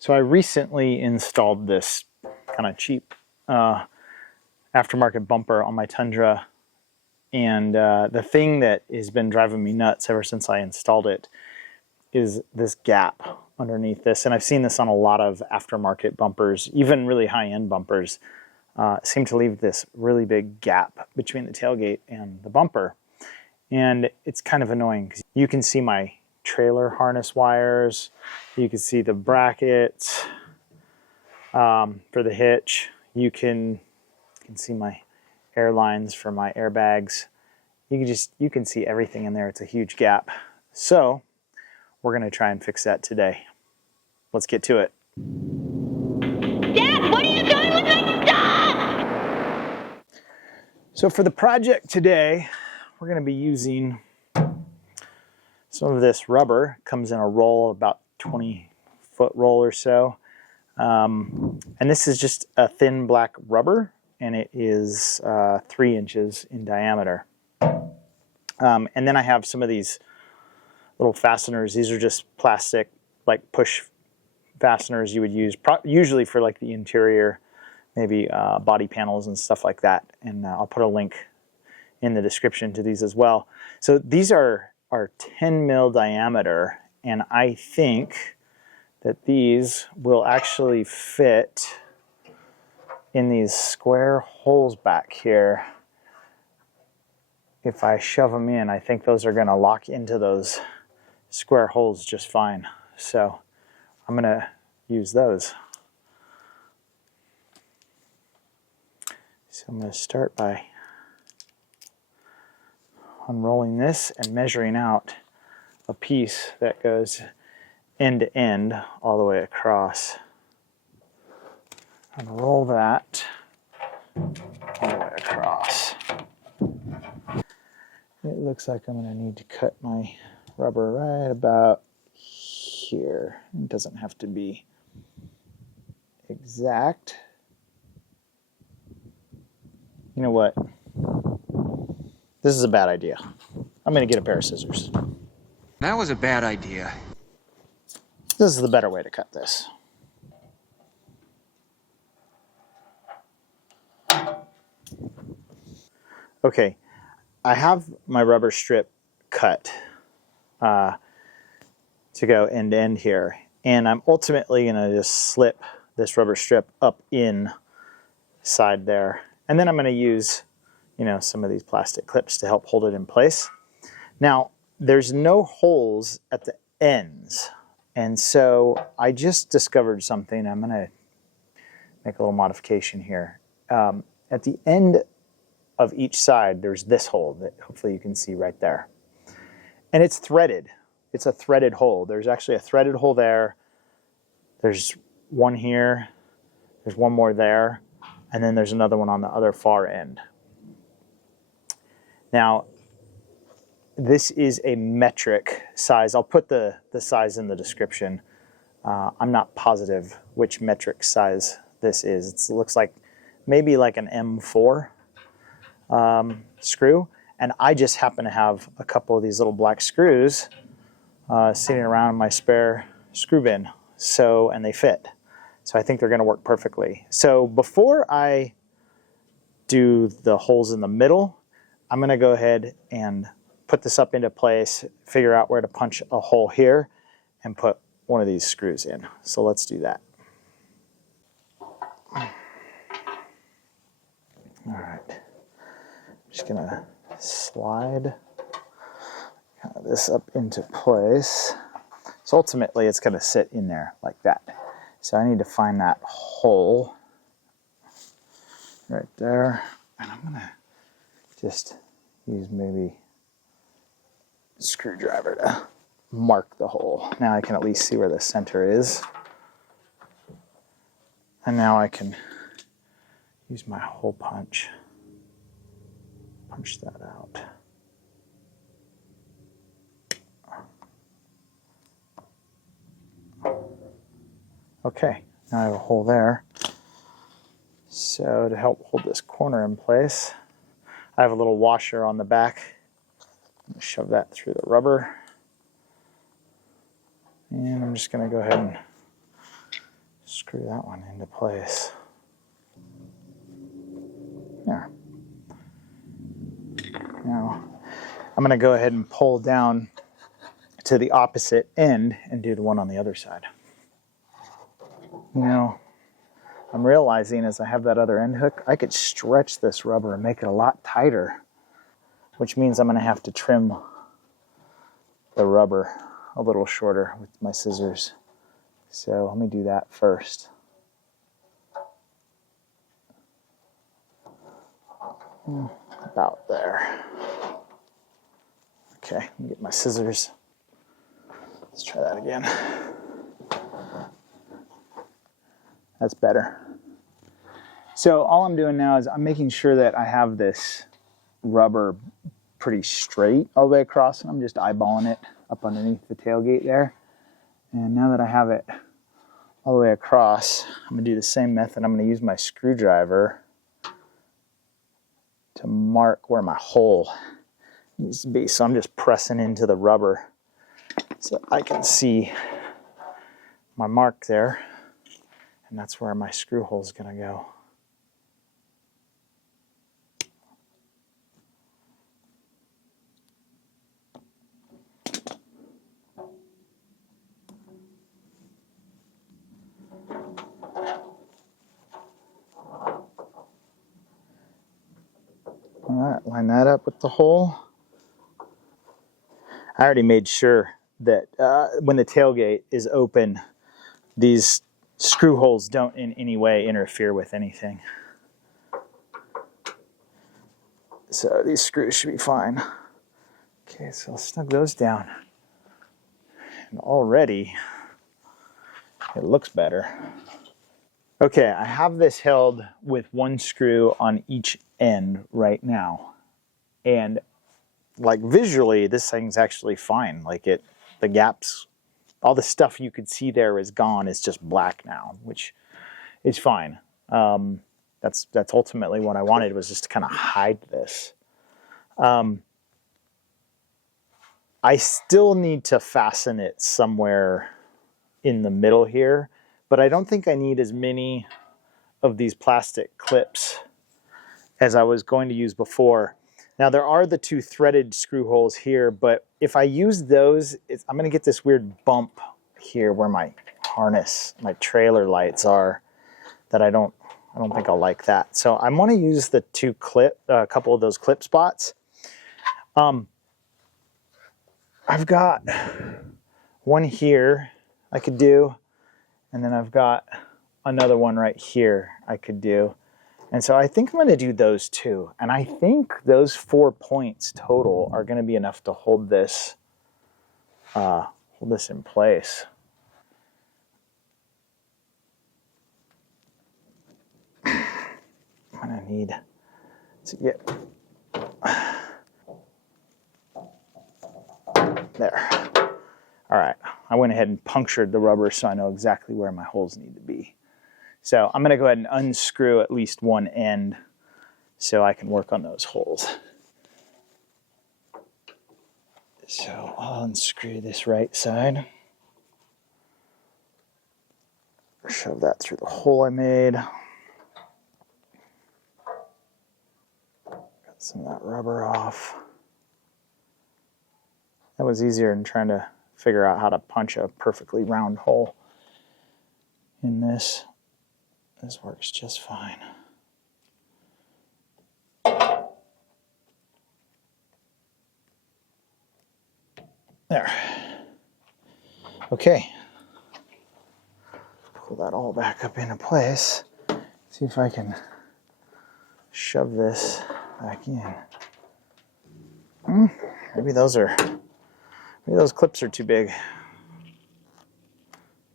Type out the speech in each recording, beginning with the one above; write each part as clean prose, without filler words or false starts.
So I recently installed this kind of cheap aftermarket bumper on my Tundra, and the thing that has been driving me nuts ever since I installed it is this gap underneath this. And I've seen this on a lot of aftermarket bumpers, even really high-end bumpers, seem to leave this really big gap between the tailgate and the bumper. And it's kind of annoying because you can see my trailer harness wires, you can see the brackets for the hitch, you can see my air lines for my airbags. You can see everything in there. It's a huge gap. So we're going to try and fix that today. Let's get to it. Dad, what are you doing with my stuff? So for the project today, we're going to be using some of this rubber. It comes in a roll, about 20-foot roll or so. And this is just a thin black rubber, and it is 3 inches in diameter. And then I have some of these little fasteners. These are just plastic, like push fasteners you would use usually for like the interior, maybe body panels and stuff like that. And I'll put a link in the description to these as well. So these are 10 mil diameter, and I think that these will actually fit in these square holes back here. If I shove them in, I think those are going to lock into those square holes just fine. So I'm going to use those. So I'm going to start by unrolling this and measuring out a piece that goes end to end all the way across. Unroll that all the way across. It looks like I'm going to need to cut my rubber right about here. It doesn't have to be exact. You know what? This is a bad idea. I'm going to get a pair of scissors. That was a bad idea. This is the better way to cut this. Okay, I have my rubber strip cut to go end to end here, and I'm ultimately going to just slip this rubber strip up inside there, and then I'm going to use, you know, some of these plastic clips to help hold it in place. Now, there's no holes at the ends, and so I just discovered something. I'm going to make a little modification here. At the end of each side, there's this hole that hopefully you can see right there. And it's threaded. It's a threaded hole. There's actually a threaded hole there. There's one here. There's one more there. And then there's another one on the other far end. Now, this is a metric size. I'll put the size in the description. I'm not positive which metric size this is. It looks like maybe like an M4 screw. And I just happen to have a couple of these little black screws sitting around in my spare screw bin. And they fit. So I think they're going to work perfectly. So before I do the holes in the middle, I'm going to go ahead and put this up into place, figure out where to punch a hole here, and put one of these screws in. So let's do that. All right. I'm just going to slide this up into place. So ultimately it's going to sit in there like that. So I need to find that hole right there. And I'm going to just use maybe a screwdriver to mark the hole. Now I can at least see where the center is. And now I can use my hole punch. Punch that out. Okay, now I have a hole there. So to help hold this corner in place, I have a little washer on the back. I'm going to shove that through the rubber. And I'm just going to go ahead and screw that one into place. There. Now, I'm going to go ahead and pull down to the opposite end and do the one on the other side. You know, I'm realizing as I have that other end hook, I could stretch this rubber and make it a lot tighter, which means I'm going to have to trim the rubber a little shorter with my scissors. So let me do that first. About there. Okay, let me get my scissors. Let's try that again. That's better. So all I'm doing now is I'm making sure that I have this rubber pretty straight all the way across, and I'm just eyeballing it up underneath the tailgate there. And now that I have it all the way across, I'm going to do the same method. I'm going to use my screwdriver to mark where my hole needs to be. So I'm just pressing into the rubber so I can see my mark there, and that's where my screw hole is going to go. All right, line that up with the hole. I already made sure that when the tailgate is open, these screw holes don't in any way interfere with anything. So these screws should be fine. Okay, so I'll snug those down. And already it looks better. Okay, I have this held with one screw on each end right now. And like visually, this thing's actually fine. Like the gaps, all the stuff you could see there is gone. It's just black now, which is fine. That's ultimately what I wanted, was just to kind of hide this. I still need to fasten it somewhere in the middle here, but I don't think I need as many of these plastic clips as I was going to use before. Now there are the two threaded screw holes here, but if I use those, I'm going to get this weird bump here where my harness, my trailer lights are, that I don't think I'll like that. So I'm going to use the two a couple of those clip spots. I've got one here I could do, and then I've got another one right here I could do. And so I think I'm going to do those two. And I think those 4 points total are going to be enough to hold this in place. I'm going to need to get there. All right, I went ahead and punctured the rubber so I know exactly where my holes need to be. So I'm going to go ahead and unscrew at least one end so I can work on those holes. So I'll unscrew this right side. Shove that through the hole I made. Got some of that rubber off. That was easier than trying to figure out how to punch a perfectly round hole in this. This works just fine. There. Okay. Pull that all back up into place. See if I can shove this back in. Maybe those clips are too big.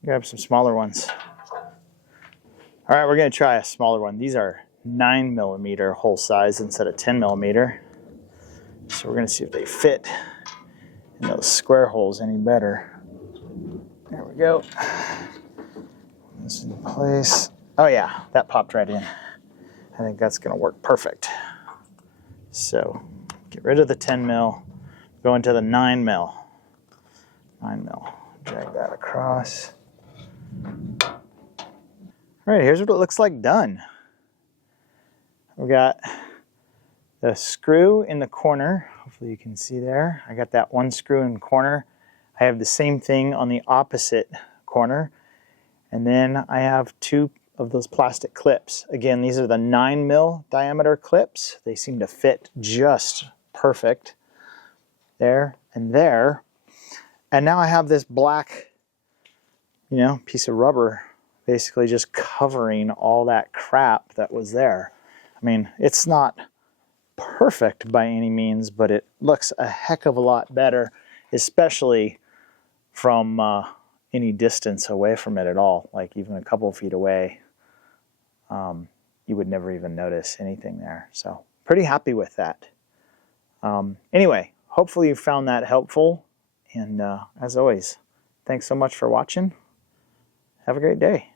Grab some smaller ones. All right, we're going to try a smaller one. These are 9mm hole size instead of 10mm. So we're going to see if they fit in those square holes any better. There we go. This in place. Oh yeah, that popped right in. I think that's going to work perfect. So get rid of the 10mm, go into the 9mm. 9mm. Drag that across. All right, here's what it looks like done. We've got the screw in the corner. Hopefully you can see there. I got that one screw in the corner. I have the same thing on the opposite corner. And then I have 2 of those plastic clips. Again, these are the 9mm diameter clips. They seem to fit just perfect there and there. And now I have this black, piece of rubber basically just covering all that crap that was there. I mean, it's not perfect by any means, but it looks a heck of a lot better, especially from any distance away from it at all. Like even a couple of feet away, you would never even notice anything there. So pretty happy with that. Anyway, hopefully you found that helpful. And as always, thanks so much for watching. Have a great day.